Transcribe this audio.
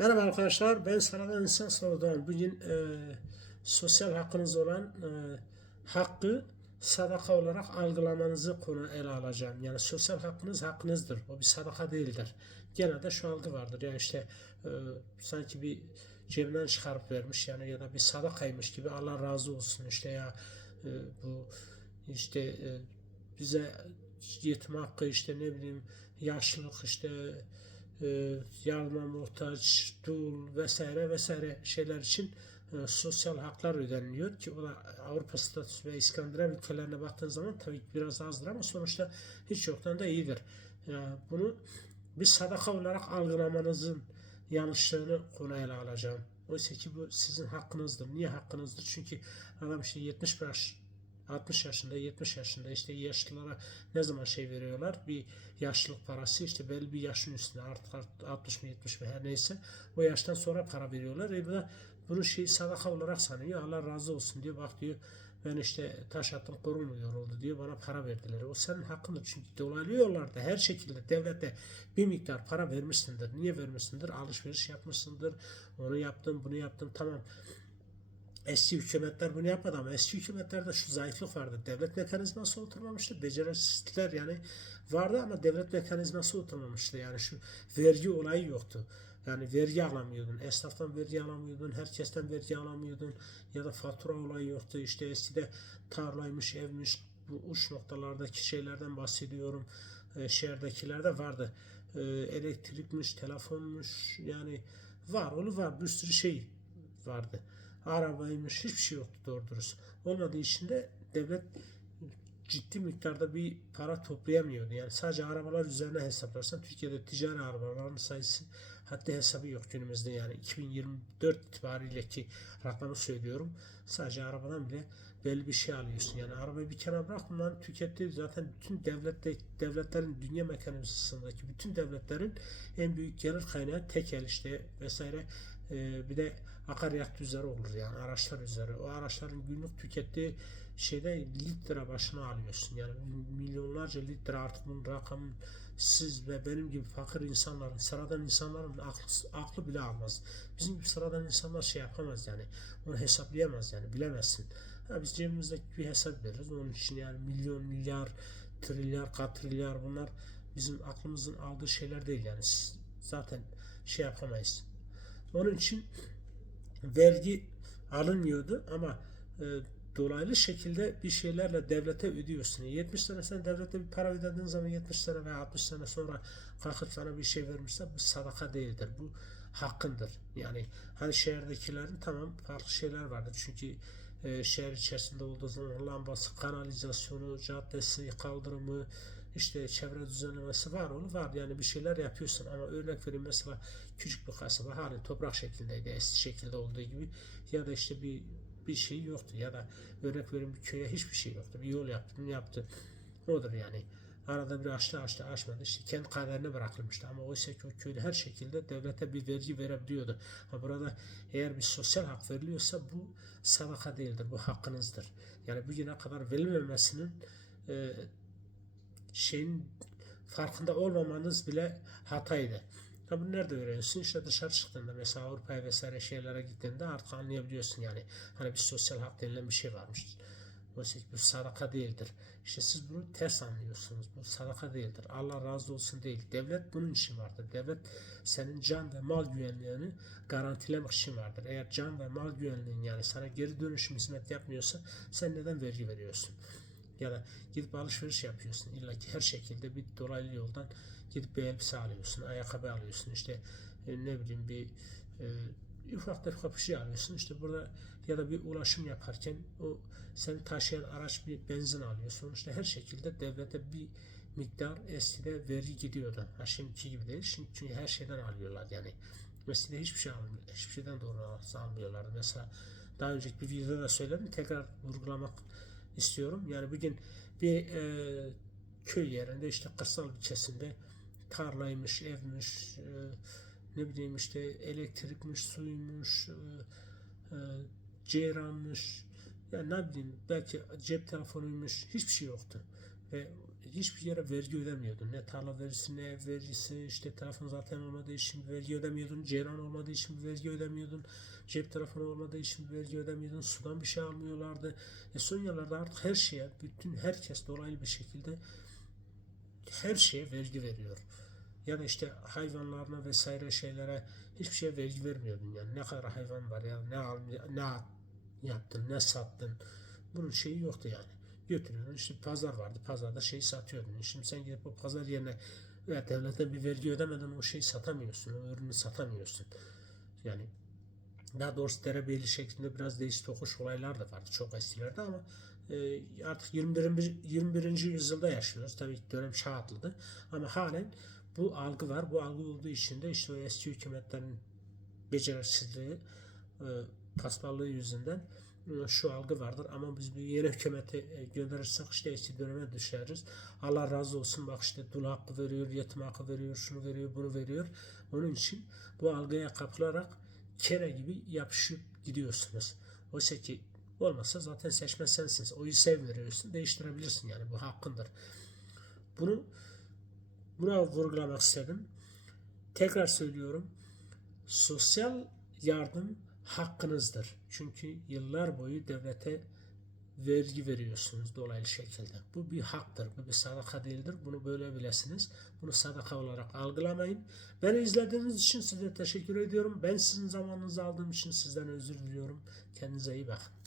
Merhaba arkadaşlar, ben Sıradan İnsan Soru'dan. Bugün e, sosyal hakkınız olan e, hakkı sadaka olarak algılamanızı konu ele alacağım. Yani sosyal hakkınız hakkınızdır. O bir sadaka değildir. Genelde şu algı vardır. Yani işte e, sanki bir cebinden çıkarıp vermiş yani ya da bir sadakaymış gibi Allah razı olsun işte ya e, bu işte e, bize yetim hakkı işte ne bileyim yaşlılık işte e, yardıma muhtaç, dul vesaire vesaire şeyler için e, sosyal haklar ödeniliyor ki o da Avrupa statüsü ve İskandinav ülkelerine baktığın zaman tabii biraz azdır ama sonuçta hiç yoktan da iyidir. Yani bunu bir sadaka olarak algılamanızın yanlışlığını konu ele alacağım. Oysa ki bu sizin hakkınızdır. Niye hakkınızdır? Çünkü adam işte 70 yaş 60 yaşında, 70 yaşında işte yaşlılara ne zaman şey veriyorlar? Bir yaşlılık parası işte belli bir yaşın üstünde artık art- 60 mı 70 mi her neyse o yaştan sonra para veriyorlar. E bu da bunu şey sadaka olarak sanıyor. Allah razı olsun diyor. Bak diyor ben işte taş attım korunmuyor oldu diyor. Bana para verdiler. O senin hakkındır. Çünkü dolaylı yollarda her şekilde devlete bir miktar para vermişsindir. Niye vermişsindir? Alışveriş yapmışsındır. Onu yaptın, bunu yaptın. Tamam eski hükümetler bunu yapmadı ama eski hükümetlerde şu zayıflık vardı. Devlet mekanizması oturmamıştı. Beceriksizlikler yani vardı ama devlet mekanizması oturmamıştı. Yani şu vergi olayı yoktu. Yani vergi alamıyordun. Esnaftan vergi alamıyordun. Herkesten vergi alamıyordun. Ya da fatura olayı yoktu. İşte eskide tarlaymış, evmiş, bu uç noktalardaki şeylerden bahsediyorum. E, şehirdekilerde vardı. E, elektrikmiş, telefonmuş yani var onu var bir sürü şey vardı arabaymış hiçbir şey yoktu doğru dürüst. Olmadığı için de devlet ciddi miktarda bir para toplayamıyordu. Yani sadece arabalar üzerine hesaplarsan Türkiye'de ticari arabaların sayısı haddi hesabı yok günümüzde yani 2024 itibariyle ki rakamı söylüyorum. Sadece arabadan bile belli bir şey alıyorsun. Yani arabayı bir kenara bırak bunların tükettiği zaten bütün devlette devletlerin dünya mekanizmasındaki bütün devletlerin en büyük gelir kaynağı tekel işte vesaire ee, bir de akaryakıt üzeri olur yani araçlar üzeri. O araçların günlük tükettiği şeyde litre başına alıyorsun. Yani milyonlarca litre artık bunun rakamın siz ve benim gibi fakir insanların, sıradan insanların aklı, aklı bile almaz. Bizim gibi sıradan insanlar şey yapamaz yani. Onu hesaplayamaz yani bilemezsin. Ha, biz cebimizdeki bir hesap veririz. Onun için yani milyon, milyar, trilyar, katrilyar bunlar bizim aklımızın aldığı şeyler değil yani. Siz zaten şey yapamayız. Onun için vergi alınmıyordu ama e, dolaylı şekilde bir şeylerle devlete ödüyorsun. 70 sene sen devlete bir para ödediğin zaman 70 sene veya 60 sene sonra kalkıp sana bir şey vermişse bu sadaka değildir. Bu hakkındır. Yani hani şehirdekilerin tamam farklı şeyler vardır. Çünkü e, şehir içerisinde olduğu zaman lambası, kanalizasyonu, caddesi, kaldırımı, işte çevre düzenlemesi var onu var. Yani bir şeyler yapıyorsun. Ama örnek vereyim mesela küçük bir kasaba hali toprak şeklindeydi eski şekilde olduğu gibi. Ya da işte bir bir şey yoktu. Ya da örnek vereyim bir köye hiçbir şey yoktu. Bir yol yaptı bunu yaptı? Odur yani. Arada bir açtı açtı açmadı. İşte kendi kaderine bırakılmıştı. Ama oysa ki o köyde her şekilde devlete bir vergi verebiliyordu. Ama burada eğer bir sosyal hak veriliyorsa bu sadaka değildir bu hakkınızdır. Yani bugüne kadar verilmemesinin e, şeyin farkında olmamanız bile hataydı. Ya bunu nerede öğreniyorsun? İşte dışarı çıktığında mesela Avrupa'ya vesaire şeylere gittiğinde artık anlayabiliyorsun yani. Hani bir sosyal hak denilen bir şey varmış. Oysa bu sadaka değildir. İşte siz bunu ters anlıyorsunuz. Bu sadaka değildir. Allah razı olsun değil. Devlet bunun için vardır. Devlet senin can ve mal güvenliğini garantilemek için vardır. Eğer can ve mal güvenliğin yani sana geri dönüşüm hizmet yapmıyorsa sen neden vergi veriyorsun? Ya da gidip alışveriş yapıyorsun. İlla ki her şekilde bir dolaylı yoldan gidip bir elbise alıyorsun, ayakkabı alıyorsun. İşte e, ne bileyim bir e, ufak tefek bir şey alıyorsun. İşte burada ya da bir ulaşım yaparken o seni taşıyan araç bir benzin alıyor. Sonuçta her şekilde devlete bir miktar eskide vergi gidiyordu. Ha şimdiki gibi değil. Şimdi çünkü her şeyden alıyorlar yani. Mesela hiçbir şey almıyor. Hiçbir şeyden doğru almıyorlardı. Mesela daha önceki bir videoda da söyledim. Tekrar vurgulamak istiyorum. Yani bugün bir e, köy yerinde işte kırsal bir kesimde tarlaymış, evmiş, e, ne bileyim işte elektrikmiş, suymuş, e, e, ceyranmış, yani ne bileyim belki cep telefonuymuş, hiçbir şey yoktu. Ve hiçbir yere vergi ödemiyordun. Ne tarla vergisi ne ev vergisi işte telefon zaten olmadığı için vergi ödemiyordun. Ceyran olmadığı için vergi ödemiyordun. Cep telefonu olmadığı için vergi ödemiyordun. Sudan bir şey almıyorlardı. E son yıllarda artık her şeye bütün herkes dolaylı bir şekilde her şeye vergi veriyor. Ya da işte hayvanlarına vesaire şeylere hiçbir şeye vergi vermiyordun. Yani ne kadar hayvan var ya ne al, ne yaptın ne sattın bunun şeyi yoktu yani. Götürüyordun işte pazar vardı pazarda şey satıyordun. Şimdi sen gidip o pazar yerine veya devletten bir vergi ödemeden o şeyi satamıyorsun. O ürünü satamıyorsun. Yani daha doğrusu derebeyli şeklinde biraz değişik tokuş olaylar da vardı çok eskilerde ama e, artık 21. 21. yüzyılda yaşıyoruz. Tabii ki dönem şahatlıdı. Ama halen bu algı var. Bu algı olduğu için de işte o eski hükümetlerin beceriksizliği, e, paspallığı yüzünden şu algı vardır. Ama biz bir yeni hükümeti e, gönderirsek işte eski döneme düşeriz. Allah razı olsun bak işte dul hakkı veriyor, yetim hakkı veriyor, şunu veriyor, bunu veriyor. Onun için bu algıya kapılarak kere gibi yapışıp gidiyorsunuz. Oysa ki olmazsa zaten seçmen sensiniz. Oyu sen veriyorsun, değiştirebilirsin yani bu hakkındır. Bunu buna vurgulamak istedim. Tekrar söylüyorum. Sosyal yardım hakkınızdır. Çünkü yıllar boyu devlete vergi veriyorsunuz dolaylı şekilde. Bu bir haktır. Bu bir sadaka değildir. Bunu böyle bilesiniz. Bunu sadaka olarak algılamayın. Beni izlediğiniz için size teşekkür ediyorum. Ben sizin zamanınızı aldığım için sizden özür diliyorum. Kendinize iyi bakın.